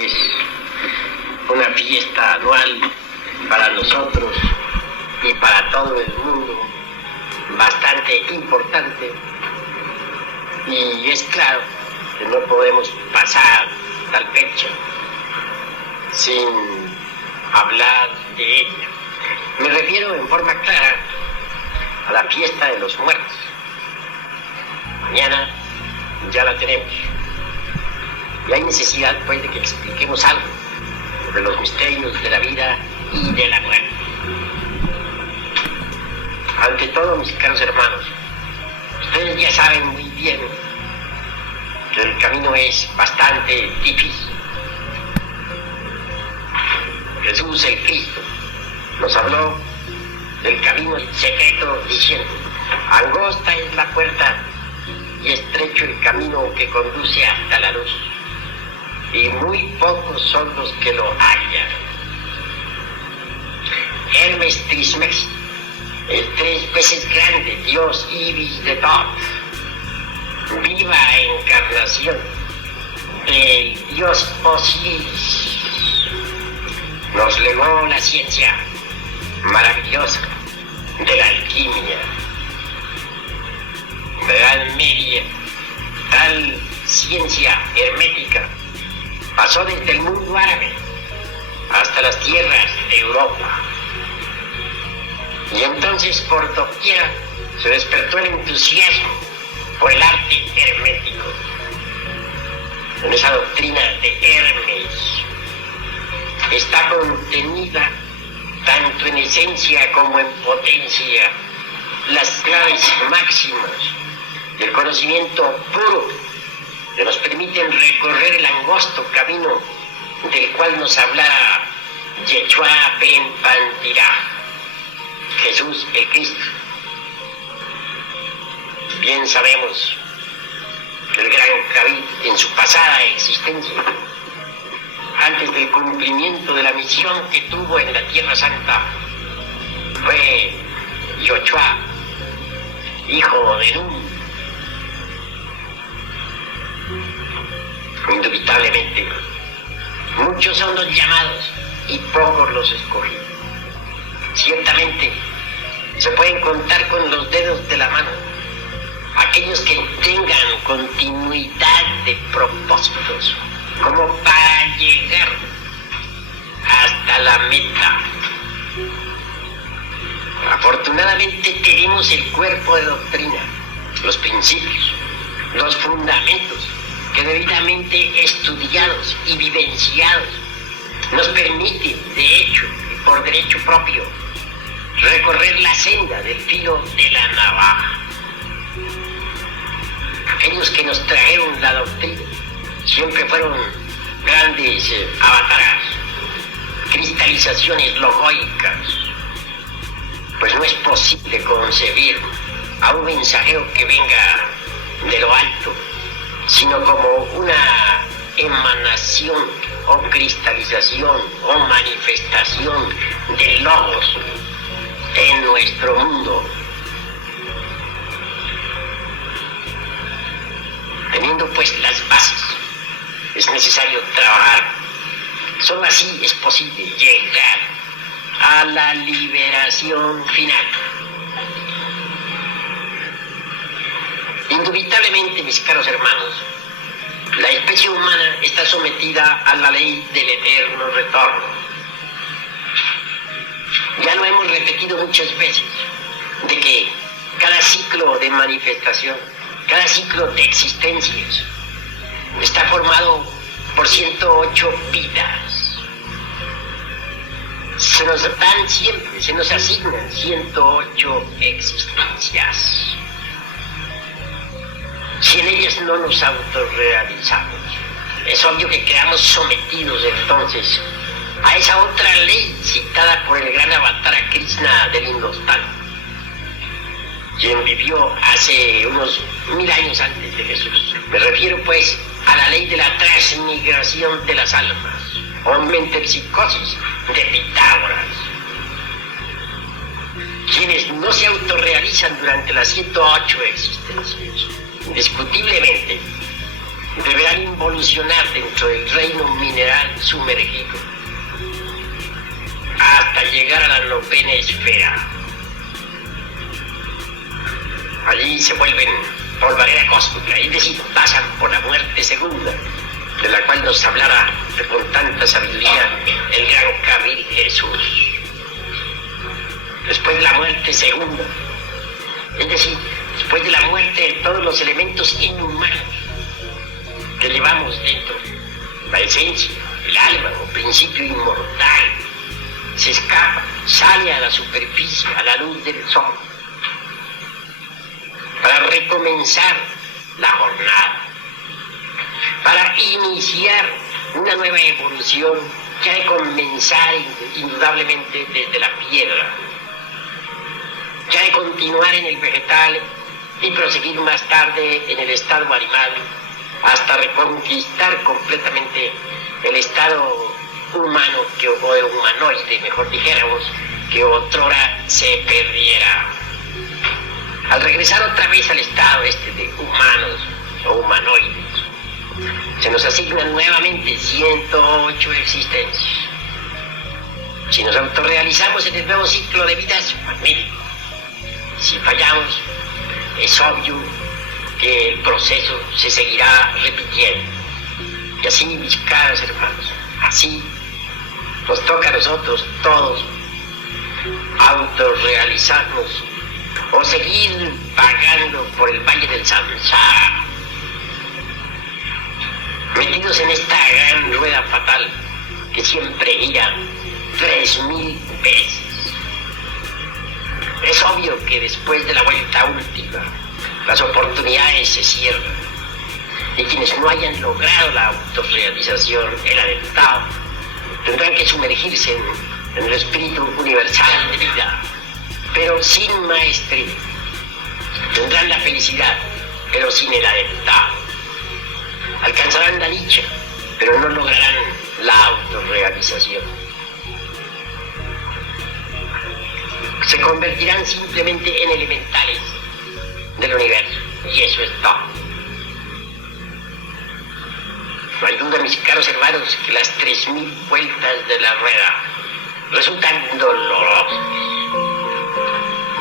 Es una fiesta anual para nosotros y para todo el mundo, bastante importante, y es claro que no podemos pasar tal fecha sin hablar de ella. Me refiero en forma clara a la fiesta de los muertos. Mañana ya la tenemos. Y hay necesidad, pues, de que expliquemos algo sobre los misterios de la vida y de la muerte. Ante todo, mis caros hermanos, ustedes ya saben muy bien que el camino es bastante difícil. Jesús el Cristo nos habló del camino secreto diciendo: angosta es la puerta y estrecho el camino que conduce hasta la luz, y muy pocos son los que lo hallan. Hermes Trismegisto, el 3 veces grande dios Ibis de Thoth, viva encarnación del dios Osiris, nos legó la ciencia maravillosa de la alquimia. En la Edad Media, tal ciencia hermética pasó desde el mundo árabe hasta las tierras de Europa. Y entonces por doquiera se despertó el entusiasmo por el arte hermético. En esa doctrina de Hermes está contenida, tanto en esencia como en potencia, las claves máximas del conocimiento puro que nos permiten recorrer el angosto camino del cual nos hablara Yeshua ben Pantirá, Jesús el Cristo. Bien sabemos que el gran David, en su pasada existencia, antes del cumplimiento de la misión que tuvo en la Tierra Santa, fue Yoshua, hijo de Nun. Indubitablemente, muchos son los llamados y pocos los escogidos. Ciertamente, se pueden contar con los dedos de la mano aquellos que tengan continuidad de propósitos, como para llegar hasta la meta. Afortunadamente tenemos el cuerpo de doctrina, los principios, los fundamentos que debidamente estudiados y vivenciados nos permiten, de hecho y por derecho propio, recorrer la senda del filo de la navaja. Aquellos que nos trajeron la doctrina siempre fueron grandes avataras, cristalizaciones logoicas, pues no es posible concebir a un mensajero que venga de lo alto, sino como una emanación o cristalización o manifestación de logos en nuestro mundo. Teniendo pues las bases, es necesario trabajar. Solo así es posible llegar a la liberación final. Indubitablemente, mis caros hermanos, la especie humana está sometida a la ley del eterno retorno. Ya lo hemos repetido muchas veces, de que cada ciclo de manifestación, cada ciclo de existencias está formado por 108 vidas. Se nos dan siempre, se nos asignan 108 existencias. Si en ellas no nos autorrealizamos, es obvio que quedamos sometidos entonces a esa otra ley citada por el gran avatara Krishna del Hindustán, quien vivió hace unos 1000 años antes de Jesús. Me refiero pues a la ley de la transmigración de las almas, o metempsicosis de Pitágoras. Quienes no se autorrealizan durante las 108 existencias, indiscutiblemente deberán involucionar dentro del reino mineral sumergido hasta llegar a la novena esfera. Allí se vuelven polvareda cósmica, es decir, pasan por la muerte segunda, de la cual nos hablara con tanta sabiduría el gran Kabir Jesús. Después de la muerte segunda, es decir, después de la muerte de todos los elementos inhumanos que llevamos dentro, la esencia, el alma o principio inmortal, se escapa, sale a la superficie, a la luz del sol, para recomenzar la jornada, para iniciar una nueva evolución que ha de comenzar indudablemente desde la piedra, que ha de continuar en el vegetal y proseguir más tarde en el estado animal, hasta reconquistar completamente el estado humano, o humanoide, mejor dijéramos, que otrora se perdiera. Al regresar otra vez al estado de humanos o humanoides, se nos asignan nuevamente 108 existencias. Si nos autorrealizamos en el nuevo ciclo de vida, es magnífico. Si fallamos, es obvio que el proceso se seguirá repitiendo. Y así, mis caros hermanos, así nos toca a nosotros todos autorrealizarnos o seguir vagando por el valle del samsara, metidos en esta gran rueda fatal que siempre gira 3000 veces. Es obvio que después de la vuelta última, las oportunidades se cierran y quienes no hayan logrado la autorrealización, el adeptado, tendrán que sumergirse en el espíritu universal de vida, pero sin maestría. Tendrán la felicidad, pero sin el adeptado. Alcanzarán la dicha, pero no lograrán la autorrealización. Se convertirán simplemente en elementales del universo, y eso es todo. No hay duda, mis caros hermanos, que las 3000 vueltas de la rueda resultan dolorosas.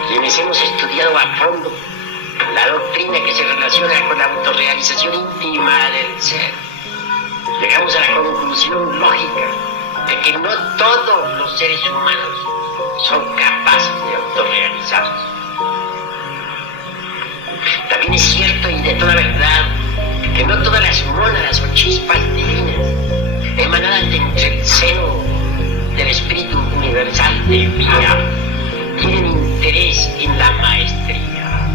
Quienes hemos estudiado a fondo la doctrina que se relaciona con la autorrealización íntima del ser, llegamos a la conclusión lógica de que no todos los seres humanos son capaces de autorrealizarse. También es cierto y de toda verdad que no todas las mónadas o chispas divinas emanadas de entre el seno del espíritu universal de vida tienen interés en la maestría.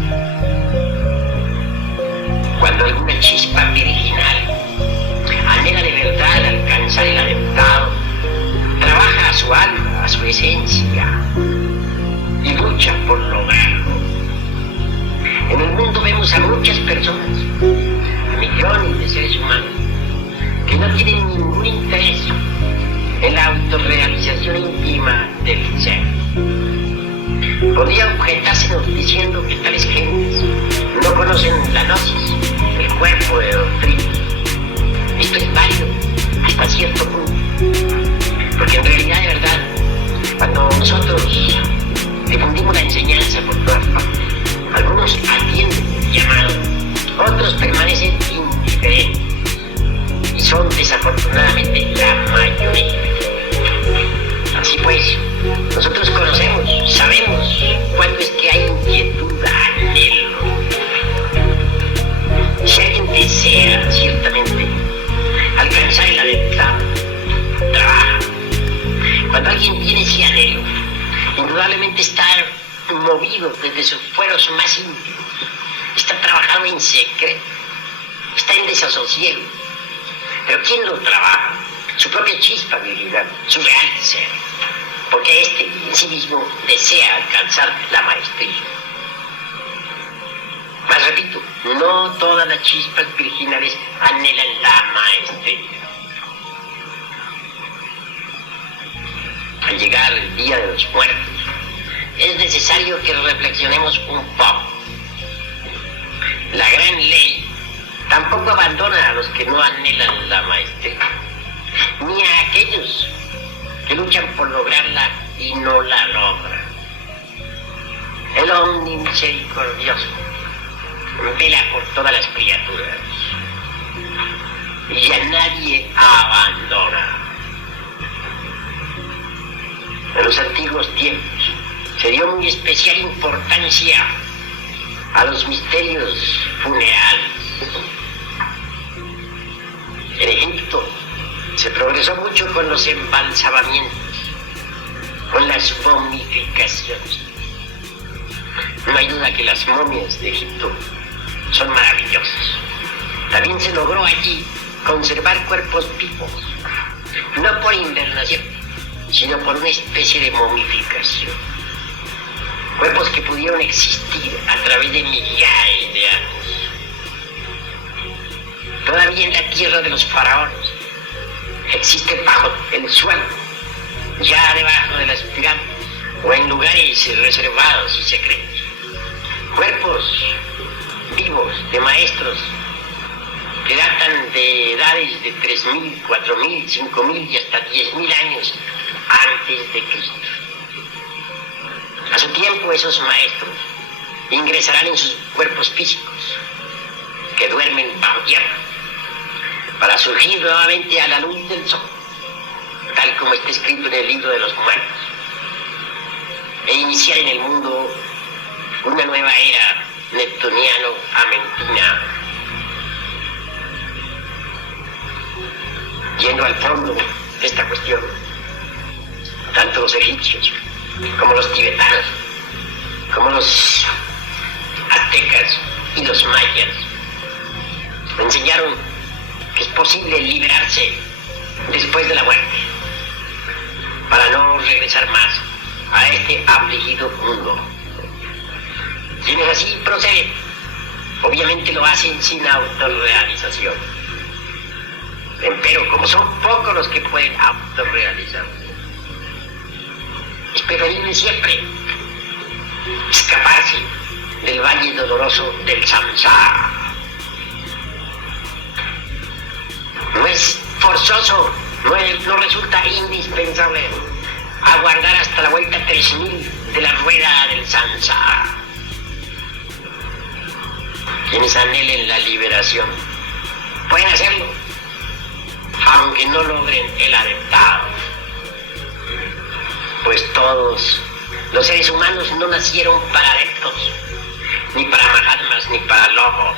Cuando alguna chispa virginal anhela de verdad alcanzar el adeptado, trabaja a su alma, a su esencia, y lucha por lograrlo. En el mundo vemos a muchas personas, a millones de seres humanos, que no tienen ningún interés en la autorrealización íntima del ser. Podría objetársenos diciendo que tales gentes no conocen la gnosis, el cuerpo de doctrina. Esto es válido hasta cierto punto, porque en realidad, de verdad, cuando nosotros difundimos la enseñanza por todas partes, algunos atienden el llamado, otros permanecen indiferentes, y son desafortunadamente la mayoría. Así pues, nosotros conocemos, sabemos cuándo es que hay inquietud, anhelo. Si alguien desea ciertamente alcanzar el adeptado, trabaja. Cuando alguien tiene ese anhelo, indudablemente está movido desde sus fueros más íntimos, está trabajando en secreto, está en desasosiego. Pero ¿quién lo trabaja? Su propia chispa virginal, su real ser, porque éste en sí mismo desea alcanzar la maestría. Mas repito, no todas las chispas virginales anhelan la maestría. Al llegar el día de los muertos, es necesario que reflexionemos un poco. La gran ley Tampoco abandona a los que no anhelan la maestría, ni a aquellos que luchan por lograrla y no la logran. El omnimisericordioso vela por todas las criaturas y a nadie abandona. En los antiguos tiempos se dio muy especial importancia a los misterios funerales. En Egipto se progresó mucho con los embalsamamientos, con las momificaciones. No hay duda que las momias de Egipto son maravillosas. También se logró allí conservar cuerpos vivos, no por invernación, sino por una especie de momificación. Cuerpos que pudieron existir a través de millares de años. Todavía en la tierra de los faraones existe bajo el suelo, ya debajo de las pirámides o en lugares reservados y secretos, cuerpos vivos de maestros que datan de edades de 3.000, 4.000, 5.000 y hasta 10.000 años antes de Cristo. A su tiempo esos maestros ingresarán en sus cuerpos físicos que duermen bajo tierra para surgir nuevamente a la luz del sol, tal como está escrito en el libro de los muertos, e iniciar en el mundo una nueva era neptuniano-amentina. Yendo al fondo de esta cuestión, tanto los egipcios como los tibetanos, como los aztecas y los mayas enseñaron que es posible liberarse después de la muerte para no regresar más a este afligido mundo. Quienes así proceden, obviamente lo hacen sin autorrealización. Empero, como son pocos los que pueden autorrealizar, es preferible siempre escaparse del valle doloroso del samsara. No es forzoso, no resulta indispensable aguardar hasta la vuelta 3000 de la rueda del samsara. Quienes anhelen la liberación pueden hacerlo, aunque no logren el adeptado, pues todos los seres humanos no nacieron para adeptos, ni para mahatmas, ni para logos.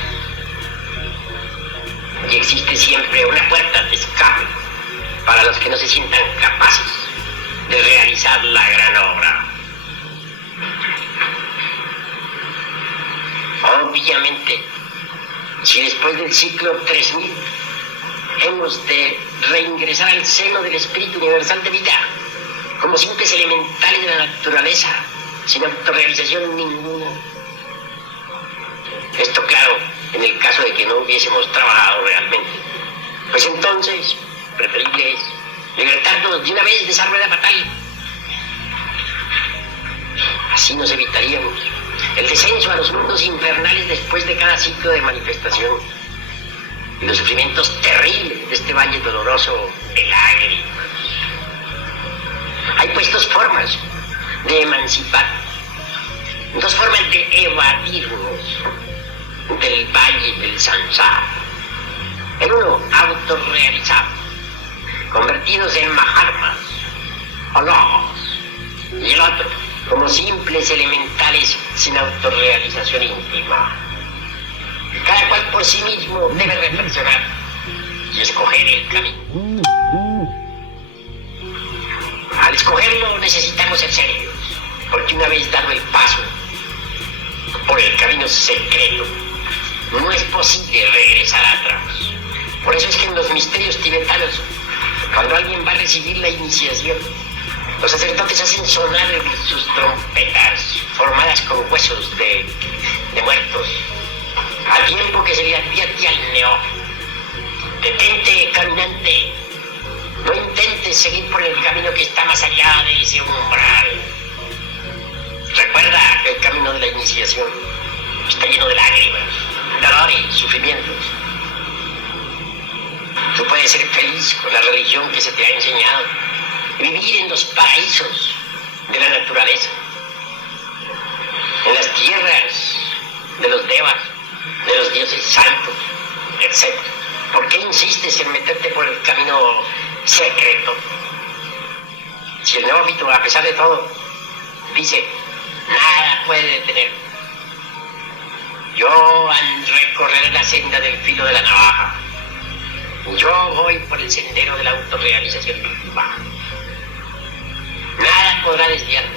Y existe siempre una puerta de escape para los que no se sientan capaces de realizar la gran obra. Obviamente, si después del ciclo 3000 hemos de reingresar al seno del espíritu universal de vida, como simples elementales de la naturaleza, sin autorrealización ninguna. Esto, claro, en el caso de que no hubiésemos trabajado realmente, pues entonces preferible es libertarnos de una vez de esa rueda fatal. Así nos evitaríamos el descenso a los mundos infernales después de cada ciclo de manifestación y los sufrimientos terribles de este valle doloroso de lágrimas. Hay pues dos formas de emanciparnos, dos formas de evadirnos del valle del samsara. El uno, autorrealizado, convertidos en mahatmas o logos, y el otro, como simples elementales sin autorrealización íntima. Cada cual por sí mismo debe reflexionar y escoger el camino. Al escogerlo necesitamos ser serios, porque una vez dado el paso por el camino secreto, no es posible regresar atrás. Por eso es que en los misterios tibetanos, cuando alguien va a recibir la iniciación, los sacerdotes hacen sonar sus trompetas formadas con huesos de muertos, al tiempo que se le advierte al neófito: detente, caminante, no intentes seguir por el camino que está más allá de ese umbral. Recuerda que el camino de la iniciación está lleno de lágrimas, dolores, sufrimientos, Tú puedes ser feliz con la religión que se te ha enseñado, vivir en los paraísos de la naturaleza, en las tierras de los devas, de los dioses santos, etc. ¿Por qué insistes en meterte por el camino secreto? Si el neófito, a pesar de todo, dice, nada puede detenerme. Yo al recorrer la senda del filo de la navaja, yo voy por el sendero de la autorrealización íntima. Nada podrá desviarme.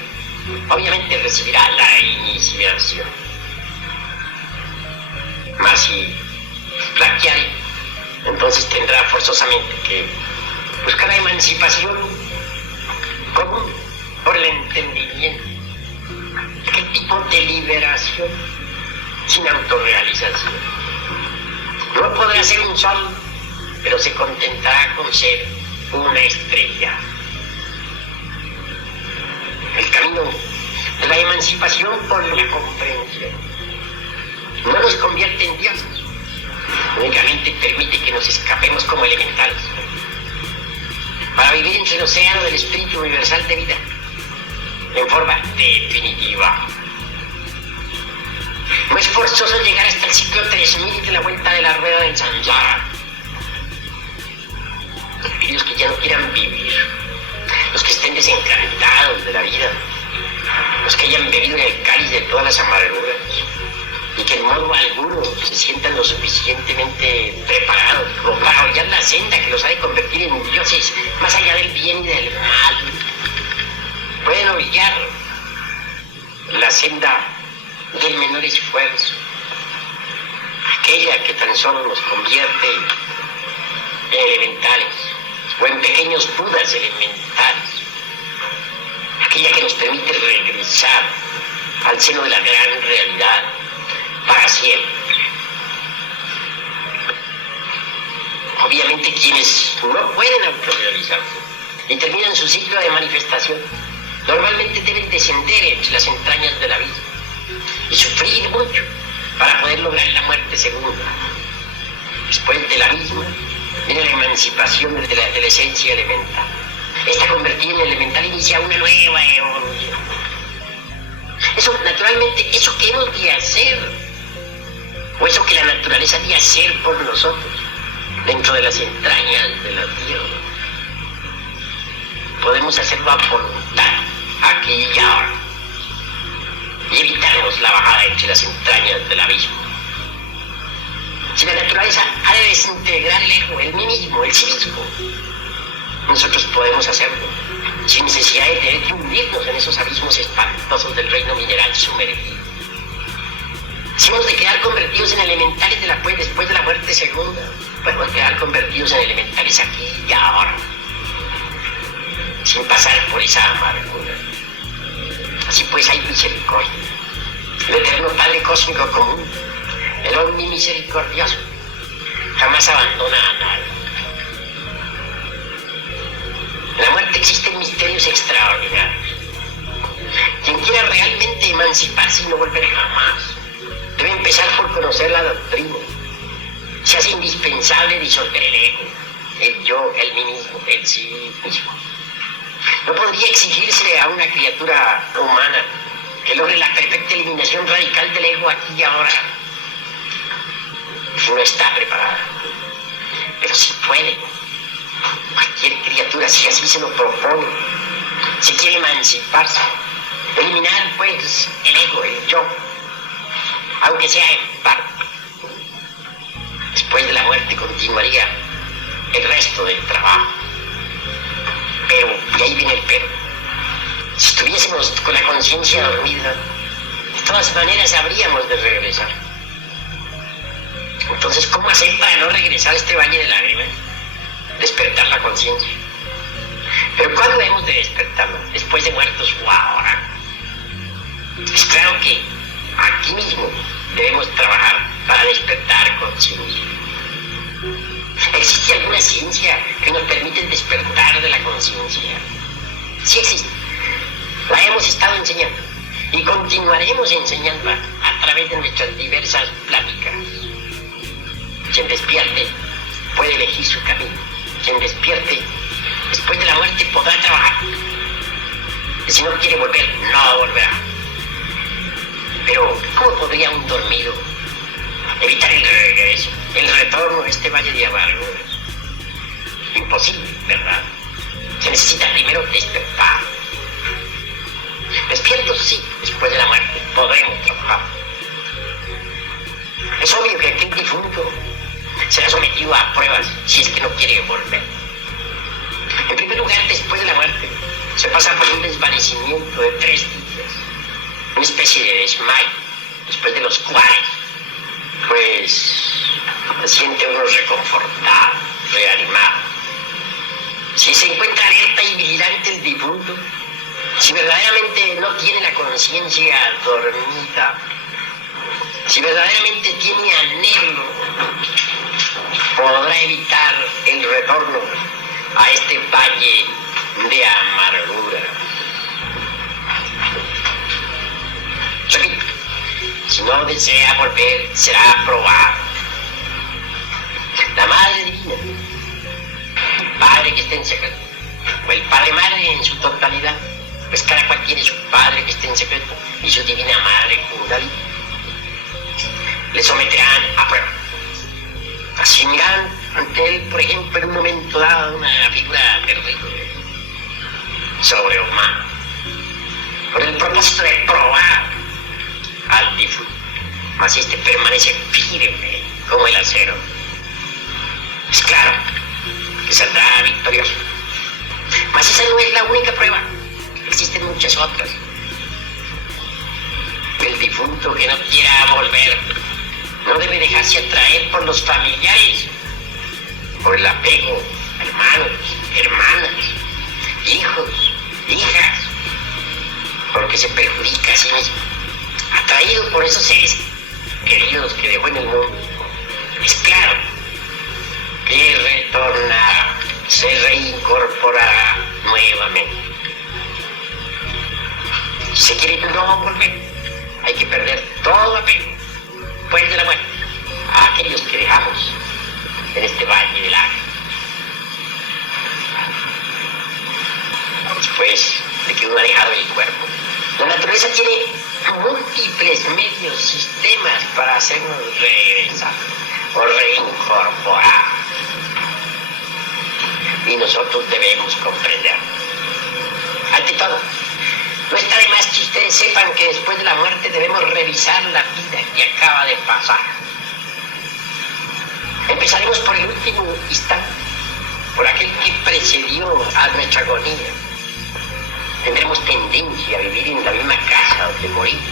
Obviamente recibirá la iniciación. Mas si flaqueare, entonces tendrá forzosamente que buscar la emancipación común por el entendimiento. ¿Qué tipo de liberación sin autorrealización? No podrá ser un sol, pero se contentará con ser una estrella. El camino de la emancipación por la comprensión no nos convierte en dioses, únicamente permite que nos escapemos como elementales para vivir entre el océano del espíritu universal de vida en forma definitiva. No es forzoso llegar hasta el ciclo 3000 de la vuelta de la rueda del samsara. Aquellos que ya no quieran vivir, los que estén desencantados de la vida, los que hayan bebido en el cáliz de todas las amarguras y que en modo alguno se sientan lo suficientemente preparados como para hollar la senda que los ha de convertir en dioses más allá del bien y del mal, pueden hollar la senda del menor esfuerzo, aquella que tan solo nos convierte en elementales o en pequeños budas elementales, aquella que nos permite regresar al seno de la gran realidad para siempre. Obviamente quienes no pueden autorrealizarse y terminan su ciclo de manifestación normalmente deben descender entre las entrañas de la vida y sufrir mucho para poder lograr la muerte segunda. Después de la misma viene la emancipación de la esencia elemental. Esta convertida en elemental inicia una nueva evolución. Eso, naturalmente, eso que hemos de hacer, o eso que la naturaleza ha de hacer por nosotros, dentro de las entrañas de la tierra, podemos hacerlo a voluntad, aquí y ahora, y evitarnos la bajada entre las entrañas del abismo. Si la naturaleza ha de desintegrar el ego, el mí mismo, el sí mismo, nosotros podemos hacerlo sin necesidad de tener que hundirnos en esos abismos espantosos del reino mineral sumergido. Si hemos de quedar convertidos en elementales después de la muerte segunda, podemos quedar convertidos en elementales aquí y ahora, sin pasar por esa amargura. Así pues hay misericordia. El eterno Padre Cósmico Común, el omnimisericordioso, jamás abandona a nadie. En la muerte existen misterios extraordinarios. Quien quiera realmente emanciparse y no volver jamás, debe empezar por conocer la doctrina. Se hace indispensable disolver el ego, el yo, el mí mismo, el sí mismo. No podría exigirse a una criatura humana que logre la perfecta eliminación radical del ego aquí y ahora. No está preparada, pero sí puede. Cualquier criatura, si así se lo propone, si quiere emanciparse, eliminar pues el ego, el yo, aunque sea en parte. Después de la muerte continuaría el resto del trabajo. Pero, y ahí viene el pero, si estuviésemos con la conciencia dormida, de todas maneras habríamos de regresar. Entonces, ¿cómo hacer para no regresar a este valle de lágrimas? Despertar la conciencia. Pero ¿cuándo hemos de despertarla? ¿Después de muertos o ahora? Es claro que aquí mismo debemos trabajar para despertar conciencia. ¿Existe alguna ciencia que nos permite el despertar de la conciencia? Sí existe. La hemos estado enseñando y continuaremos enseñándola a través de nuestras diversas pláticas. Quien despierte puede elegir su camino. Quien despierte después de la muerte podrá trabajar. Y si no quiere volver, no volverá. Pero, ¿cómo podría un dormido evitar el regreso, el retorno a este valle de amarguras? Imposible, ¿verdad? Se necesita primero despertar. Despiertos, sí, después de la muerte podremos trabajar. Es obvio que aquel difunto será sometido a pruebas si es que no quiere volver. En primer lugar, después de la muerte, se pasa por un desvanecimiento de 3 días, una especie de desmayo, después de los cuales, pues, se siente uno reconfortado, reanimado. Si se encuentra alerta y vigilante el difunto, si verdaderamente no tiene la conciencia dormida, si verdaderamente tiene anhelo, podrá evitar el retorno a este valle de amargura. Repito, si no desea volver, será aprobado. La Madre Divina, el Padre que está en secreto, o el Padre Madre en su totalidad, pues cada cual tiene su Padre que está en secreto y su Divina Madre Kundalini, le someterán a prueba. Asumirán ante él, por ejemplo, en un momento dado, una figura terrible, sobrehumana, con el propósito de probar al difunto, mas este permanece firme como el acero. Es claro que saldrá victorioso. Mas esa no es la única prueba, existen muchas otras. El difunto que no quiera volver no debe dejarse atraer por los familiares, por el apego a hermanos, hermanas, hijos, hijas, porque se perjudica a sí mismo. Atraído por esos seres queridos que dejó en el mundo, es claro que retornará, se reincorporará nuevamente. Si se quiere no volver, hay que perder todo apego, después de la muerte, a aquellos que dejamos en este valle de lágrimas. Después de que uno ha dejado el cuerpo, la naturaleza tiene múltiples medios, sistemas para hacernos regresar o reincorporar. Y nosotros debemos comprender. Ante todo, no está de más que ustedes sepan que después de la muerte debemos revisar la vida que acaba de pasar. Empezaremos por el último instante, por aquel que precedió a nuestra agonía. Tendremos tendencia a vivir en la misma casa donde morimos,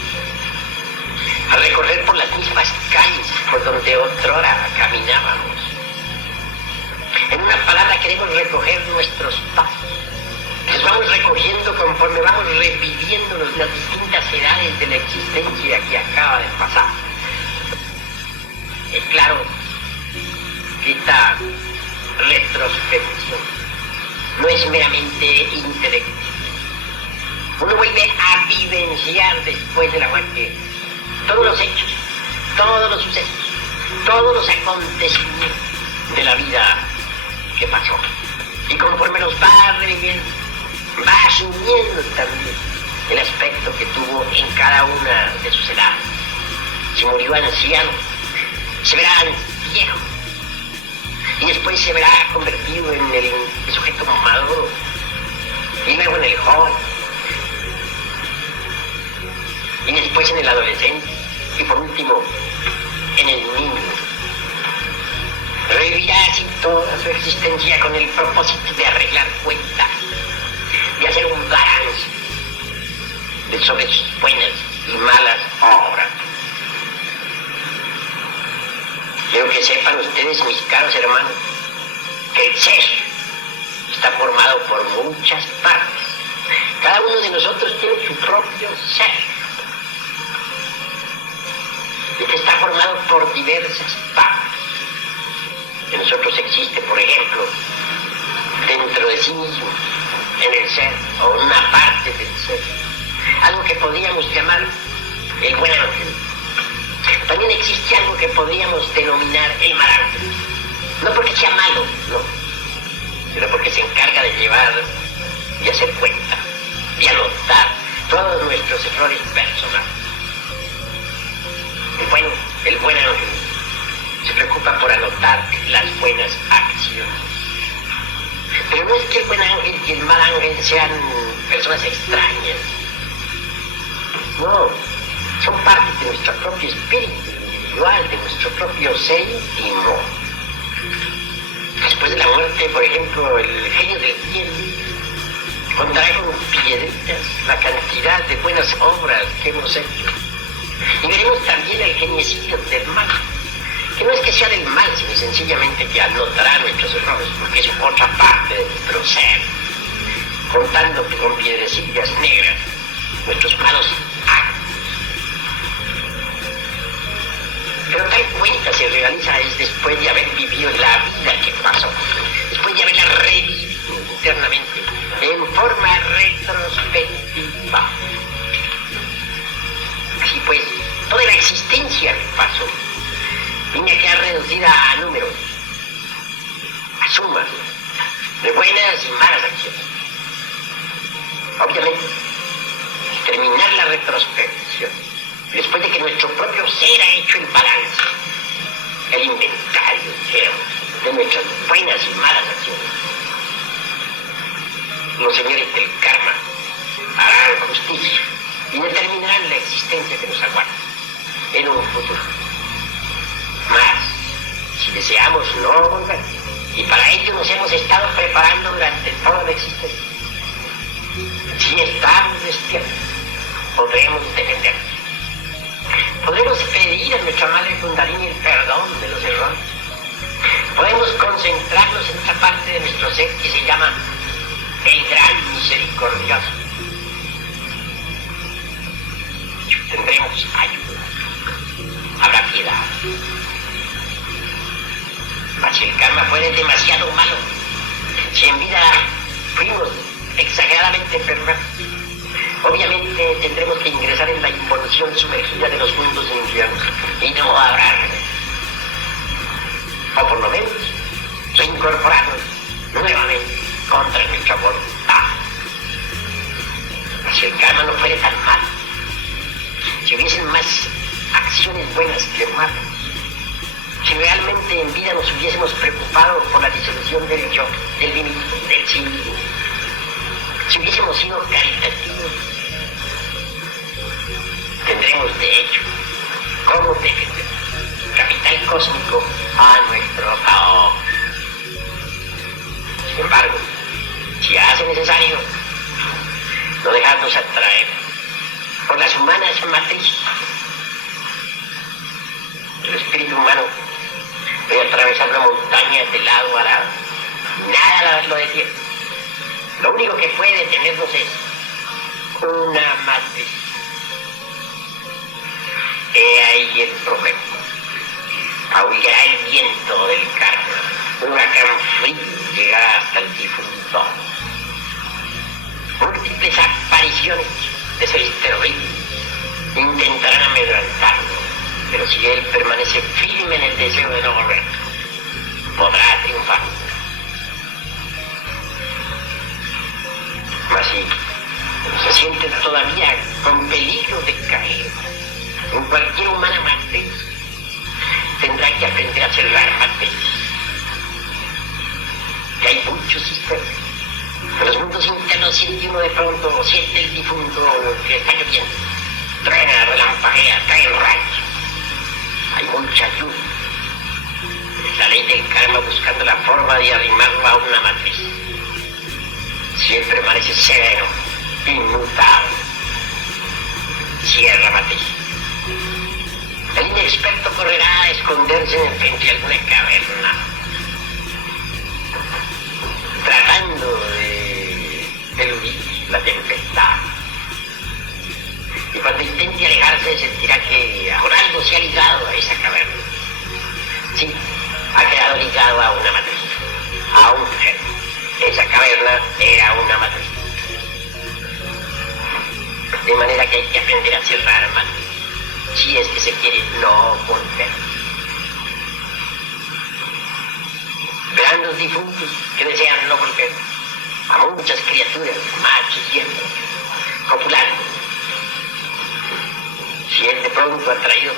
a recorrer por las mismas calles por donde otrora caminábamos. En una palabra, queremos recoger nuestros pasos. Los vamos recogiendo conforme vamos reviviendo las distintas edades de la existencia que acaba de pasar. Es claro que esta retrospección no es meramente intelectual. Uno vuelve a vivenciar después de la muerte todos los hechos, todos los sucesos, todos los acontecimientos de la vida que pasó. Y conforme los va reviviendo, va asumiendo también el aspecto que tuvo en cada una de sus edades. Si murió anciano, se verá viejo. Y después se verá convertido en el sujeto maduro. Y luego en el joven. Y después en el adolescente. Y por último, en el niño. Revivirá así toda su existencia con el propósito de arreglar cuentas, de hacer un balance sobre sus buenas y malas obras. Quiero que sepan ustedes, mis caros hermanos, que el ser está formado por muchas partes. Cada uno de nosotros tiene su propio ser. Este está formado por diversas partes. En nosotros existe, por ejemplo, dentro de sí mismo, en el ser, o una parte del ser, algo que podríamos llamar el buen ángel. También existe algo que podríamos denominar el mal ángel. No porque sea malo, no, sino porque se encarga de llevar y hacer cuenta, de anotar todos nuestros errores personales. El buen ángel se preocupa por anotar las buenas acciones. Pero no es que el buen ángel y el mal ángel sean personas extrañas. No, son parte de nuestro propio espíritu individual, de nuestro propio ser íntimo. Después de la muerte, por ejemplo, el genio del bien contará con piedritas la cantidad de buenas obras que hemos hecho. Y veremos también el geniecillo del mal, que no es que sea del mal, sino sencillamente que anotará nuestros errores, porque es otra parte de nuestro ser, contando con piedrecillas negras nuestros malos actos. Pero tal cuenta se realiza es después de haber vivido la vida que pasó, después de haberla revivido internamente, en forma retrospectiva. Así pues, toda la existencia que pasó viene a quedar reducida a números, a sumas de buenas y malas acciones. Obviamente, al terminar la retrospección, después de que nuestro propio ser ha hecho el balance, el inventario de nuestras buenas y malas acciones, los señores del karma harán justicia y determinarán la existencia que nos aguarda en un futuro. Mas, si deseamos no volver, y para ello nos hemos estado preparando durante toda la existencia, si estamos despiertos, podremos defendernos. Podremos pedir a nuestra Madre Kundalini el perdón de los errores. Podemos concentrarnos en esa parte de nuestro ser que se llama el Gran Misericordioso. Tendremos ayuda. Habrá piedad. Mas si el karma fuera demasiado malo, si en vida fuimos exageradamente perversos, obviamente tendremos que ingresar en la involución sumergida de los mundos infiernos y no habrá remedio. O por lo menos reincorporarnos nuevamente contra nuestra voluntad. Si el karma no fuera tan malo, si hubiesen más acciones buenas que malas, si realmente en vida nos hubiésemos preocupado por la disolución del yo, del mí, del sí mismo, si hubiésemos sido caritativos, tendremos de hecho cómo defender capital cósmico a nuestro favor. Sin embargo, si hace necesario no dejarnos atraer por las humanas matrices, el espíritu humano puede atravesar una montaña de lado a lado, nada lo detiene. Lo único que puede detenernos es una matriz. He ahí el problema. Aullará el viento del karma, un huracán frío llegará hasta el difunto. Múltiples apariciones de seres terribles intentarán amedrentarlo, pero si él permanece firme en el deseo de no volver, podrá triunfar. Mas si se siente todavía con peligro de caer en cualquier humana matriz, tendrá que aprender a cerrar matrices. Que hay muchos sistemas. En los mundos internos siente uno de pronto, siente el difunto que está lloviendo, truena, relampaguea, caen rayos. Hay mucha lluvia. Es la ley del karma buscando la forma de arrimarlo a una matriz. Si él permanece sereno, inmutable, cierra matriz. El inexperto correrá a esconderse frente a alguna caverna, tratando de eludir la tempestad. Y cuando intente alejarse sentirá que ahora algo se ha ligado a esa caverna. Sí, ha quedado ligado a una matriz, a un gen. Esa caverna era una matriz. De manera que hay que aprender a cerrar matriz, si es que se quiere no volver. verán los difuntos que desean no volver a muchas criaturas, machos y hembras, copulando. Si él de pronto ha traído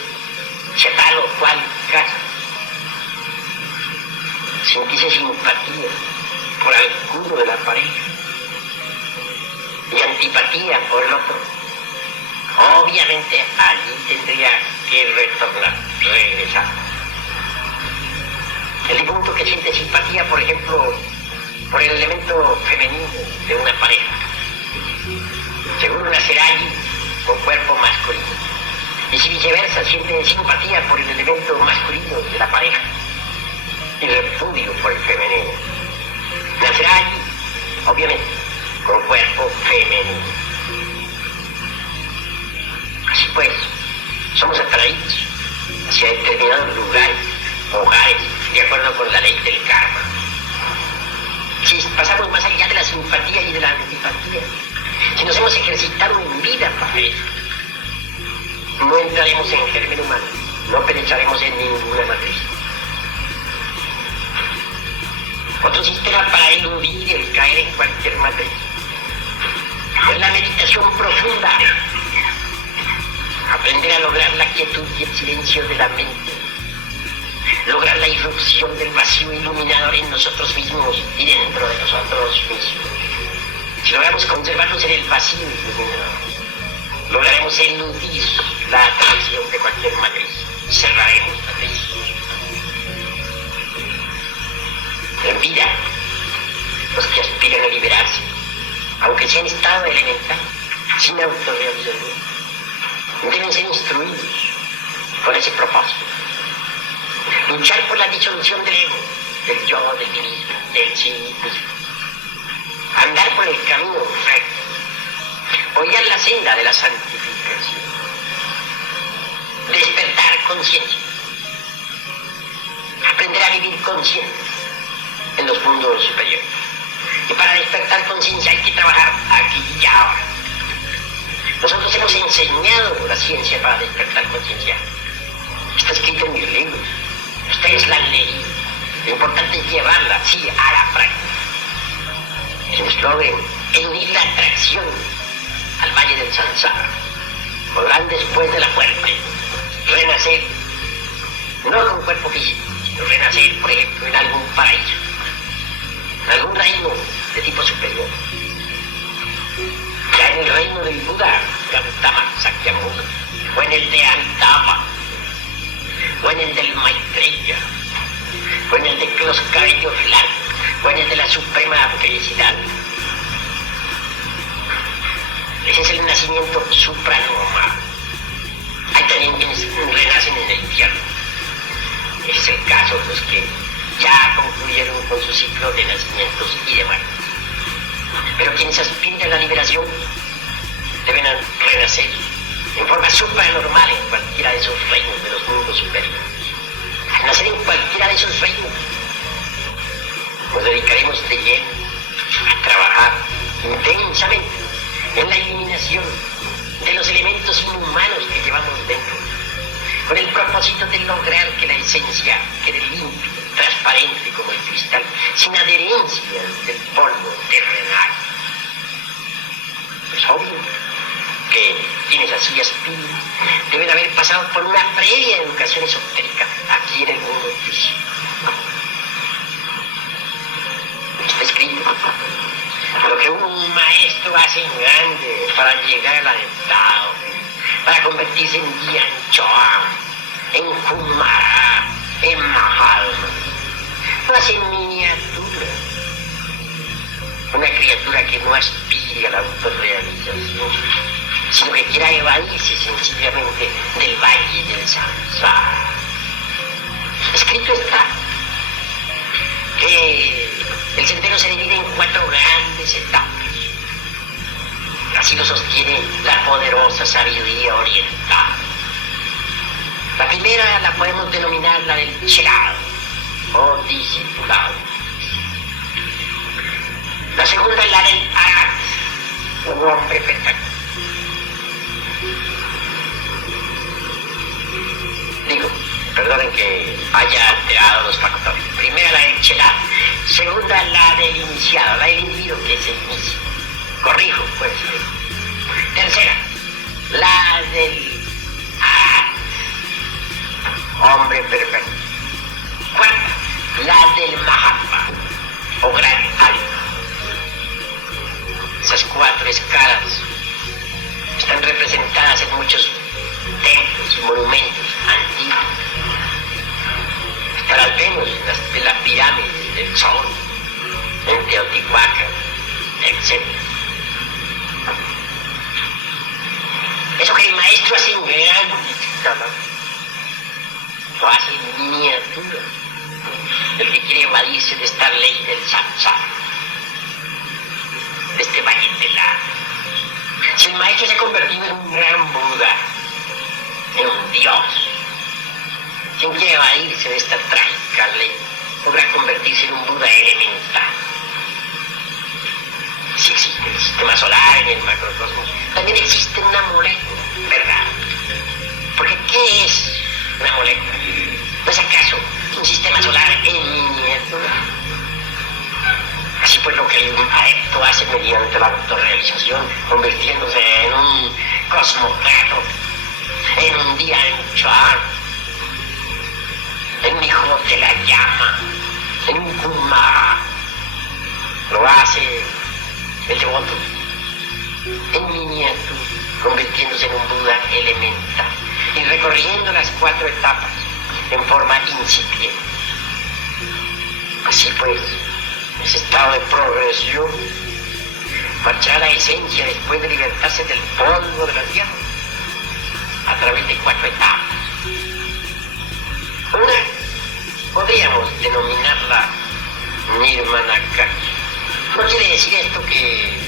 tal o cual casa, sintiese simpatía por alguno de la pareja y antipatía por el otro, obviamente allí tendría que regresar. El difunto que siente simpatía, por ejemplo, por el elemento femenino de una pareja, seguro nacerá allí con cuerpo masculino. Y si viceversa siente simpatía por el elemento masculino de la pareja y repudio por el femenino, nacerá allí, obviamente, con cuerpo femenino. Así pues, somos atraídos hacia determinados lugares, hogares, de acuerdo con la ley del karma. Si pasamos más allá de la simpatía y de la antipatía, si nos hemos ejercitado en vida para eso, no entraremos en germen humano, no penetraremos en ninguna matriz. Otro sistema para eludir el caer en cualquier matriz es la meditación profunda. Aprender a lograr la quietud y el silencio de la mente. Lograr la irrupción del vacío iluminador en nosotros mismos y dentro de nosotros mismos. Si logramos conservarnos en el vacío iluminador, lograremos eludir la atracción de cualquier matriz. Cerraremos matriz. En vida, los que aspiran a liberarse, aunque sea en estado elemental, sin autorrealización, deben ser instruidos con ese propósito. Luchar por la disolución del ego, del yo, del mí mismo, del sí mismo. Andar por el camino recto. Hollar la senda de la santificación. Despertar conciencia. Aprender a vivir consciente en los mundos superiores. Y para despertar conciencia hay que trabajar aquí y ahora. Nosotros hemos enseñado la ciencia para despertar conciencia. Está escrito en mis libros. Ustedes la han leído. Lo importante es llevarla, sí, a la práctica. Quienes logren eludir la atracción al valle del Sansara podrán después de la muerte renacer, no con cuerpo físico, sino renacer, por ejemplo, en algún paraíso, en algún reino de tipo superior. Ya en el reino del Buda, Gautama Sakyamuni, o en el de Amitabha, o en el del Maitreya, o en el de los cabellos largos, o en el de la suprema felicidad. Ese es el nacimiento supranormal. Hay también quienes renacen en el infierno. Ese es el caso de los que ya concluyeron con su ciclo de nacimientos y de muertes. Pero quienes aspiran a la liberación deben renacer en forma supranormal en cualquiera de esos reinos de los mundos superiores. Al nacer en cualquiera de esos reinos, nos dedicaremos de lleno a trabajar intensamente en la eliminación de los elementos inhumanos que llevamos dentro, con el propósito de lograr que la esencia quede limpia, transparente como el cristal, sin adherencias del polvo terrenal. Es obvio que quienes así aspiran deben haber pasado por una previa educación esotérica aquí en el mundo físico. Está escrito: lo que un maestro hace en grande para llegar al alentado, para convertirse en Dianchoa, en Kumara, en Mahalma, lo hace en miniatura. Una criatura que no aspire a la autorrealización, sino que quiera evadirse sencillamente del valle del Samsara. Escrito está que el sendero se divide en 4 grandes etapas. Así lo sostiene la poderosa sabiduría oriental. La primera la podemos denominar la del chelado o discipulado. La segunda es la del arat, un hombre perfecto. Digo, perdonen que haya alterado los factores. Primera, la del chelar. Segunda, la del iniciado, la del individuo que se inicia. Corrijo, pues. Tercera, la del hombre perfecto. Cuarta, la del Mahatma, o gran alma. Esas 4 escalas están representadas en muchos templos y monumentos antiguos. Las vemos en la pirámide del Sol, en Teotihuacán, etc. Eso que el maestro hace en grande escala, lo hace en miniatura. El que quiere evadirse de esta ley del samsara, de este valle de la... Si el maestro se ha convertido en un gran Buda, en un Dios, quien quiere evadirse de esta trágica ley podrá convertirse en un Buda elemental. Si existe el sistema solar en el macrocosmos, también existe una molécula, ¿verdad? Porque ¿qué es una molécula? ¿No es acaso un sistema solar en miniatura? Así pues, lo que el adepto hace mediante la autorrealización, convirtiéndose en un cosmotrato, en un día en char, en un hijo de la llama, en un Kumara, lo hace el devoto en miniatura, convirtiéndose en un Buda elemental y recorriendo las 4 etapas en forma incipiente. Así pues, ese estado de progresión marchará la esencia después de libertarse del polvo de la tierra a través de 4 etapas. Una podríamos denominarla Nirmanakaya. No quiere decir esto que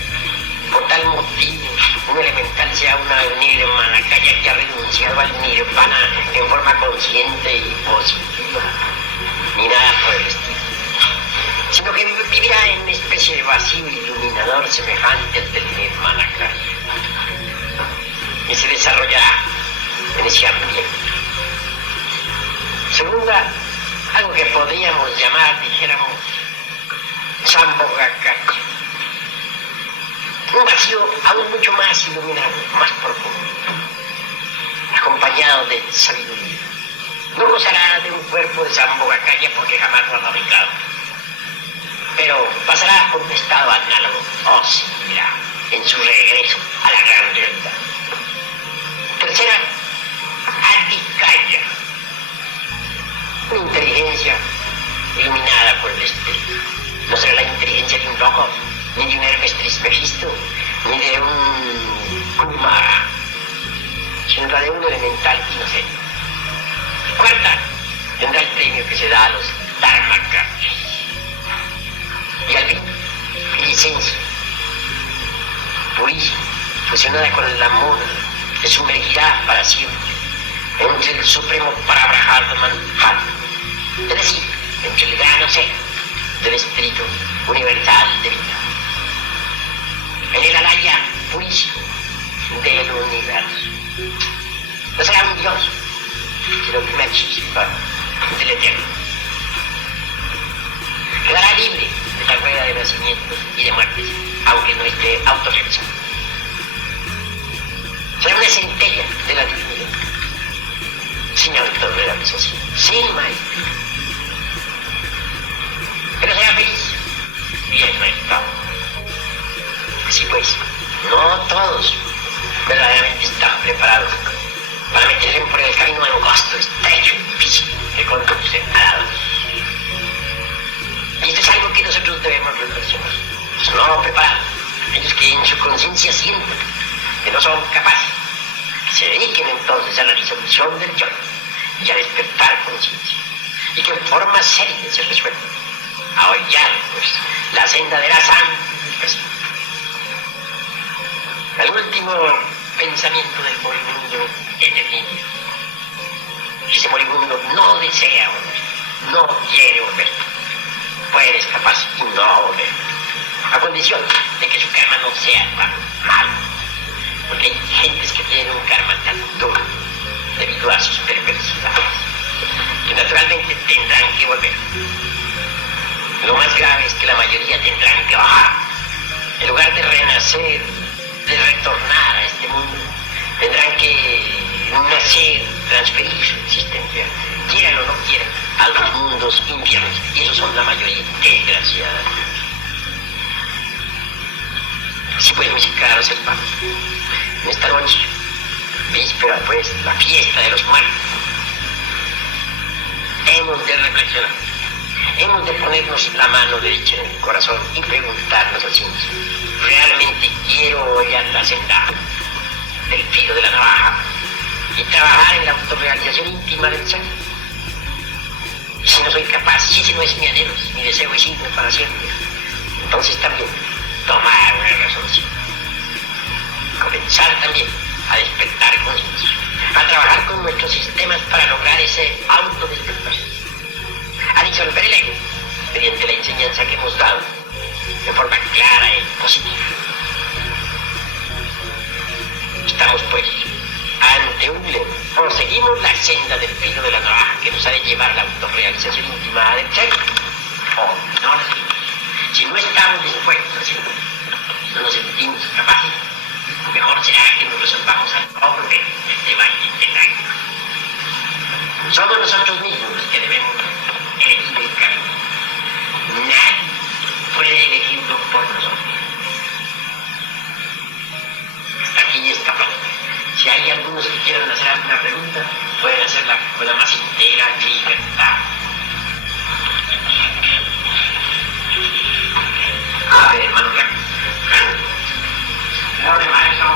por tal motivo un elemental sea una Nirmanakaya que ha renunciado al nirvana en forma consciente y positiva, ni nada por el estilo, sino que vivirá en una especie de vacío iluminador semejante al del Nirmanakaya y se desarrollará en ese ambiente. Segunda, algo que podríamos llamar, dijéramos, Sambhogakaya, un vacío aún mucho más iluminado, más profundo, acompañado de sabiduría. No gozará de un cuerpo de Sambhogakaya porque jamás lo ha fabricado, pero pasará por un estado análogo, o similar, en su regreso a la gran realidad. Tercera, Adhikaya, una inteligencia iluminada por el espíritu. No será la inteligencia de un loco, ni de un Hermes Trismegisto, ni de un Kumara, sino la de un elemental inocente. Cuarta, tendrá el premio que se da a los Dharmakas. Y al fin, licencia purísima, fusionada con el amor, se sumergirá para siempre entre el supremo Parabrahman, es decir, entre el gran océano del espíritu universal de vida, en el alaya purísimo del universo. No será un Dios, sino que una chispa del eterno. Quedará libre de la rueda de nacimientos y de muertes, aunque no esté autorrealizado. Será una centella de la divinidad, sin autorrealización, sin maestría. Pero será feliz y en nuestro estado. Así pues, no todos verdaderamente están preparados para meterse por el camino angosto, estrecho y difícil que conduce a la luz. Y esto es algo que nosotros debemos reflexionar. Los no preparados, aquellos que en su conciencia sienten que no son capaces, que se dediquen entonces a la disolución del yo y a despertar conciencia, y que en forma seria se resuelvan a hollar pues la senda de la santificación. El último pensamiento del moribundo es definido. Si ese moribundo no desea volver, no quiere volver, puede escaparse y no volver, a condición de que su karma no sea tan malo, porque hay gentes que tienen un karma tan duro debido a sus perversidades, que naturalmente volver. Lo más grave es que la mayoría tendrán que bajar. En lugar de renacer, de retornar a este mundo, tendrán que nacer, transferir su existencia, quieran o no quieran, a los mundos infiernos. Y esos son la mayoría, desgraciadamente. Sí, pues, mis caros hermanos, en esta noche, víspera, pues, la fiesta de los muertos, hemos de reflexionar, hemos de ponernos la mano derecha en el corazón y preguntarnos así: ¿realmente quiero hollar la senda del filo de la navaja y trabajar en la autorrealización íntima del ser? Y si no soy capaz, si ese no es mi anhelo, si mi deseo es irme para siempre, entonces también tomar una resolución, comenzar también a despertar conciencia, a trabajar con nuestros sistemas para lograr ese autodespertar, a disolver el ego mediante la enseñanza que hemos dado de forma clara y positiva. Estamos pues ante un dilema: o seguimos la senda del filo de la navaja que nos ha de llevar a la autorrealización íntima del ser, o no la seguimos. Si no estamos dispuestos a hacerlo, si no nos sentimos capaces, mejor será que nos resolvamos al hombre de este baile intelectual. Somos nosotros mismos los que debemos elegir el camino. Nadie puede elegirlo por nosotros. Hasta aquí esta plática. Si hay algunos que quieran hacer alguna pregunta, pueden hacerla con la más entera libertad. A ver, hermano, Señor maestro,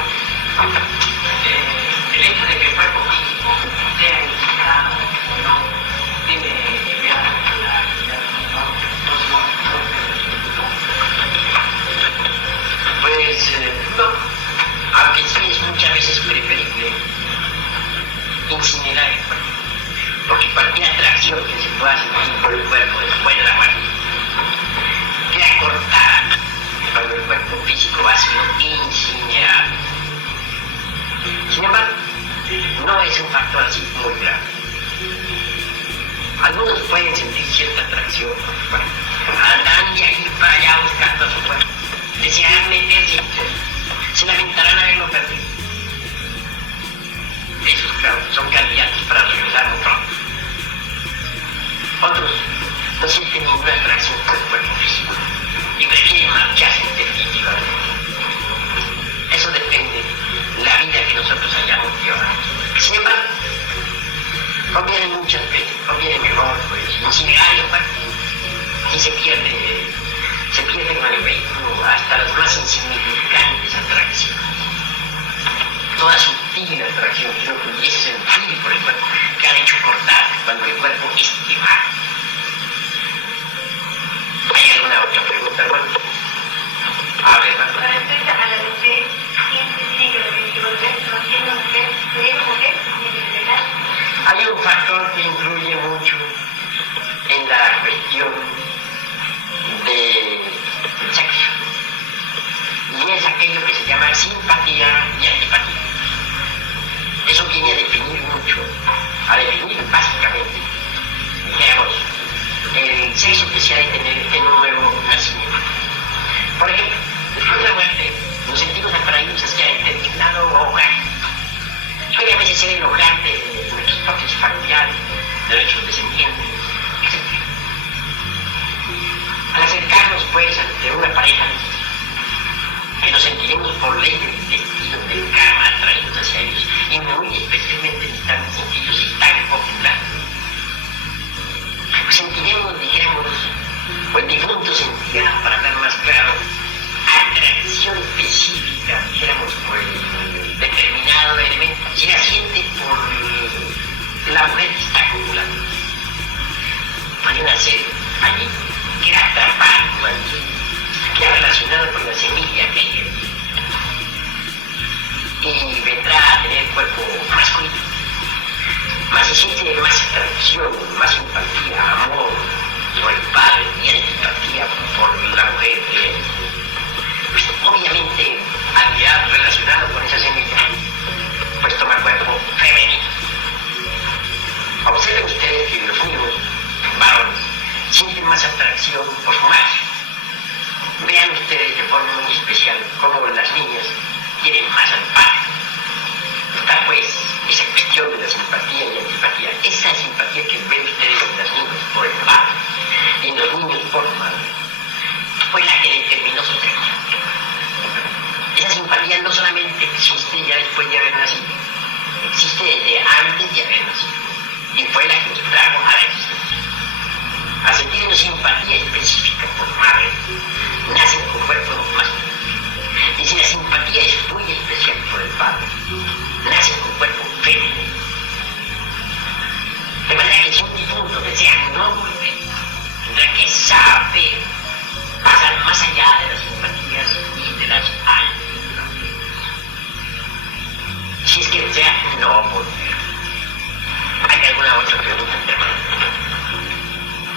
el hecho de que el cuerpo físico sea encerrado o no tiene que ver con la actividad pues no, aunque sí es muchas veces preferible incinerar el cuerpo, porque cualquier atracción que se pueda sentir por el cuerpo después de la muerte queda cortada cuando el cuerpo físico ha sido incinerado. Sin embargo, no es un factor así muy grave. Algunos pueden sentir cierta atracción por el cuerpo, andan de aquí para allá buscando a su cuerpo, desean meterse, se lamentarán haberlo perdido. Esos, claro, son candidatos para regresar muy pronto. Otros no sienten ninguna atracción por el cuerpo físico y prefieren marcharse definitivamente. Eso depende de la vida que nosotros hayamos llevado. Sin embargo, conviene muchas veces, conviene mejor pues incinerar el cuerpo, y se pierde con el vehículo hasta las más insignificantes atracciones. Toda sutil atracción que uno pudiese sentir por el cuerpo que ha hecho cortar cuando el cuerpo es quemado. ¿Hay alguna otra pregunta? Bueno, a ver, con respecto a la mujer, siempre tiene que volver, no siendo mujer, pudiendo mujer, tiene que respetar. hay un factor que influye mucho en la cuestión del sexo, y es aquello que se llama simpatía y antipatía. Eso viene a definir mucho, a definir básicamente, digamos, el sexo que se ha de tener en un nuevo nacimiento. Por ejemplo, después de la muerte nos sentimos atraídos hacia determinado hogar. Puede a veces ser el hogar de nuestros propios familiares, de nuestros descendientes, etc. Al acercarnos pues ante una pareja que nos sentiremos por ley del destino, del karma, atraídos hacia ellos, y muy especialmente en tan sencillos y tan populares, sentiremos, dijéramos, o el difunto sentirá, para hablar más claro, atracción específica, dijéramos, por el determinado elemento. Si la siente por la mujer que está acumulando, puede nacer allí, queda atrapado allí, queda relacionado con la semilla que hay y vendrá a tener cuerpo masculino. Mas si siente más atracción, más simpatía, amor por el padre y antipatía por la mujer que es, pues obviamente al quedar relacionado con esa semilla, pues toma cuerpo femenino. Observen ustedes que los niños varones satisfacción por su madre. Vean ustedes de forma muy especial cómo las niñas quieren más al padre. Está pues esa cuestión de la simpatía y antipatía. Esa simpatía que ven ustedes en las niñas por el padre y en los niños por su madre fue la que determinó su sexo. Esa simpatía no solamente existe ya después de haber nacido, existe desde antes de haber nacido y fue la que nos trajo a la existencia. A sentir una simpatía específica por madre, nacen con cuerpo masculino. Y si la simpatía es muy especial por el padre, nacen con cuerpo femenino. De manera que si un difunto desea no volver, tendrá que saber pasar más allá de las simpatías y de las almas. Si es que desea no volver. ¿Hay alguna otra pregunta, hermano?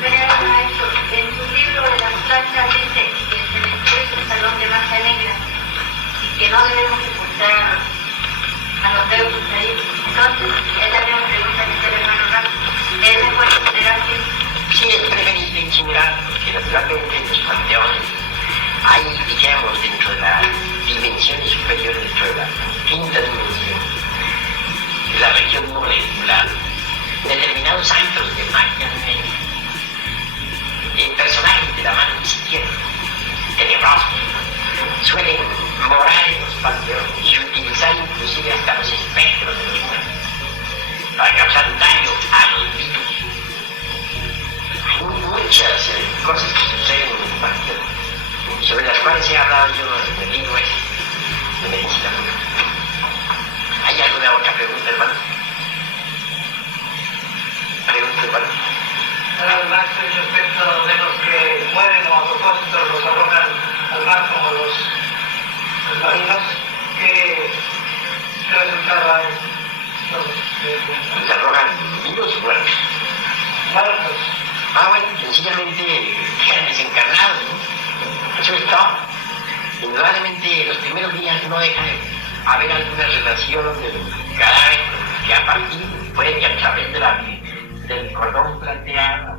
Venerable Maestro, en su libro de las plantas dice que el cementerio es un salón de masa negra y que no debemos sepultar a los deudos ahí. Entonces, es la misma pregunta que hace el hermano Ramos. ¿Es mejor considerar que Sí, es preferible incinerar, porque naturalmente en los panteones hay, digamos, dentro de las dimensiones superiores, dentro de la quinta dimensión, de la región molecular, determinados antros de magia personajes de la mano izquierda, tenebrosos, suelen morar en los panteones y utilizar inclusive hasta los espectros de los muertos para causar daño a los vivos. Hay muchas cosas que suceden en el panteón, sobre las cuales he hablado yo en el libro de medicina pura. ¿Hay alguna otra pregunta, hermano? Pregunta, hermano. Además, respecto de los que mueren o a propósito los arrojan al mar como los marinos, ¿qué resultado hay? ¿Los arrojan vivos o muertos? Muertos. Bueno, sencillamente quedan desencarnados, ¿no? Eso es todo. Indudablemente los primeros días no deja de haber alguna relación del cadáver con el que ha partido. Puede que a través del cordón plateado